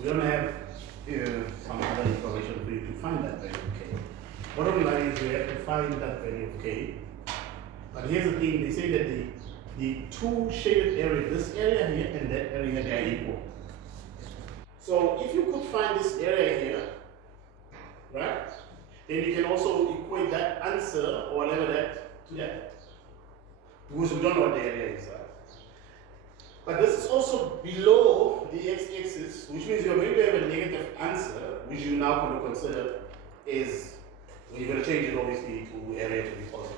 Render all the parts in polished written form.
We don't have some other information for you to find that value of k. Bottom line is we have to find that value of k. But here's the thing, they say that the two shaded areas, this area here and that area, they are equal. So if you could find this area here, right, then you can also equate that answer or whatever that to that. Because we don't know what the area is, right? But this is also below the x-axis, which means you're going to have a negative answer, which you now going to consider is, when you're going to change it obviously to area to be positive.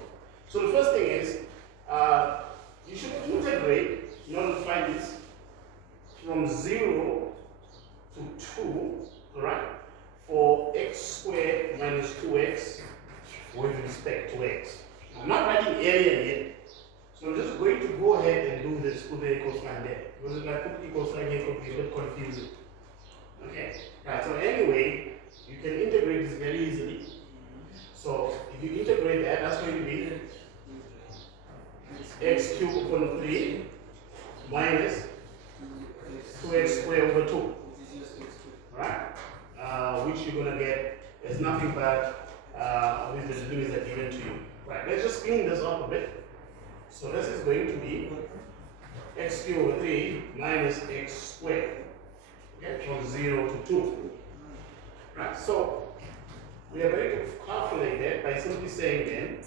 So the first thing is, you should integrate, in order to find this, from 0 to 2, right, for x squared minus 2x with respect to x. I'm not writing area yet, so I'm just going to go ahead and do this, put the equal sign there. Because if I put equal sign here, it could be a bit confusing. Okay, right, so anyway, you can integrate this very easily. So if you integrate that, that's going to be x cubed upon 3 minus 2x squared over 2. Right? Which you're going to get is nothing but obviously the limits are given to you. Right, let's just clean this up a bit. So this is going to be x cubed over 3 minus x squared. Okay, from 0 to 2. Right, so we are going to calculate that by simply saying then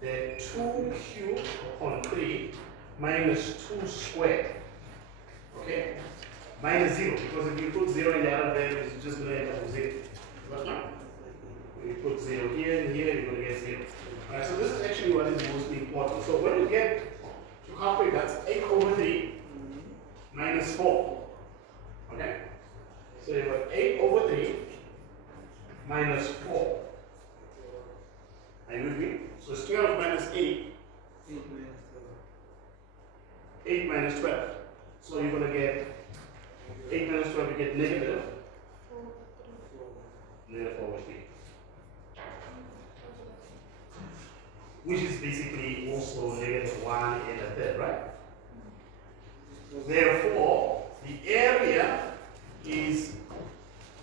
that 2 cubed upon 3 minus 2 squared. Okay? Minus 0, because if you put 0 in the other value, it's just going to end up with 0. But no. When you put 0 here and here, you're going to get 0. Alright, so this is actually what is most important. So when you get to calculate, that's 8 over 3 minus 4. Okay? So you've got 8 over 3 minus 4. Are you with me? So it's 12 minus 8. 8 minus 12. So you're going to get 8 minus 12, you get negative 4 over 3. Which is basically also negative 1 and a third, right? Therefore, the area is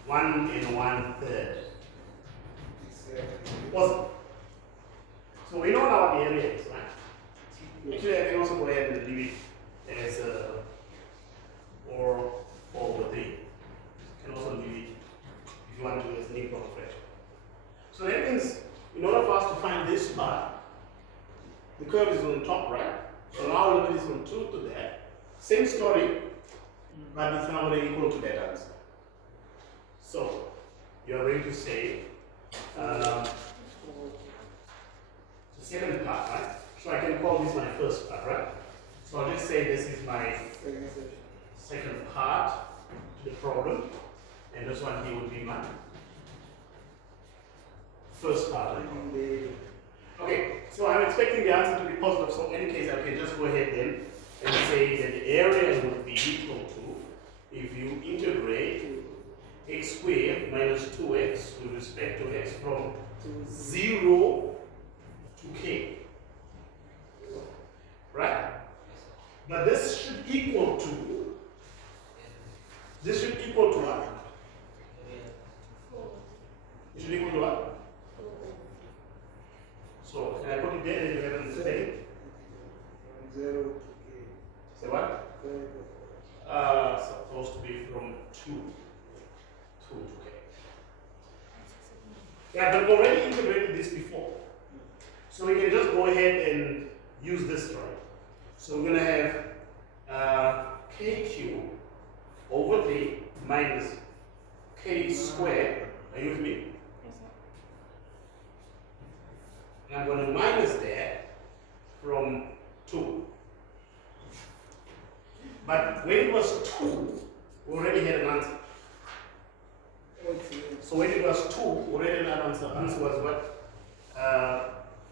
1 and 1/3. Positive. So we know now what the area is, right? Actually, I can also go ahead and leave it as 4 over 3. You can also leave it if you want to as an improper fraction. So that means in order for us to find this part, the curve is on top, right? So now the limit is from 2 to that. Same story, but it's now going to equal to that answer. So you are going to say the second part, right? So I can call this my first part, right? So I'll just say this is my second part to the problem, and this one here would be my first part of the problem. Okay, so I'm expecting the answer to be positive, so in any case I can just go ahead then and say that the area would be equal to, if you integrate x squared minus 2x with respect to x from 0 to k. Right? But this should equal to what? It should equal to what? So can I put it there and you have it say? From 0 to k. Say what? Supposed to be from 2 to k. Yeah, but we already integrated this before. So we can just go ahead and use this, right? So we're going to have k cubed over 3 minus k squared. Are you with me? And I'm going to minus that from 2. But when it was 2, we already had an answer. So when it was 2, we already had an answer. Answer was what?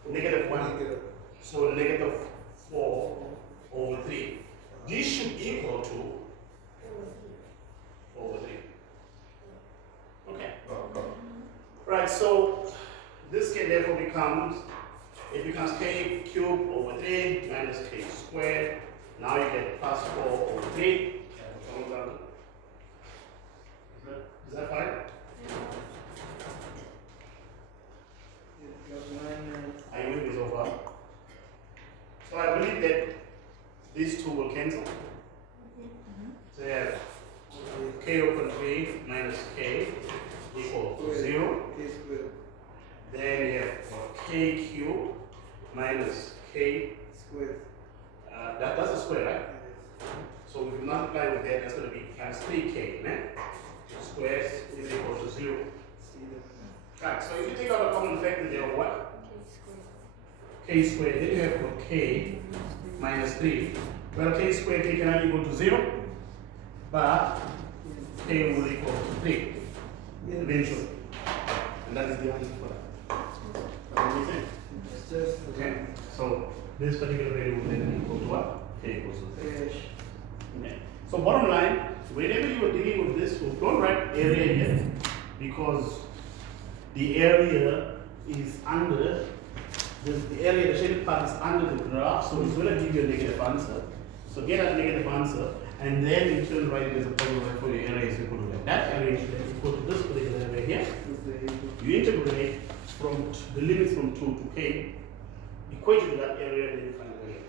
Negative 1. So negative 4 over 3. This should equal to over 3. Okay. Right, so this can therefore become, it becomes k cubed over 3 minus k squared. Now you get plus 4 over 3. k open 3 minus k equal to 0. K squared. Then you have k cubed minus k. Squared. That's a square, right? Yes. So if you multiply with that, that's going to be times 3k, right? Squares is equal to 0. See that? Right, so if you take out a common factor there of what? K squared, then you have got k minus 3. Well, k squared, k cannot equal to 0, but k will equal to 3 eventually. And that is the answer for that. That makes sense? It's just Okay, so this particular value will then equal to what? K equals to 3. dash. Okay. So bottom line, whenever you are dealing with this, don't write area here because the area is under the area, the shaded part is under the graph, so it's going to give you a negative answer. So get a negative answer, and then in turn write it as a formula for your area is equal to that. That area is equal to this particular area here. Is the equal. You integrate from the limits from 2 to k, equate to that area, and then you find the area.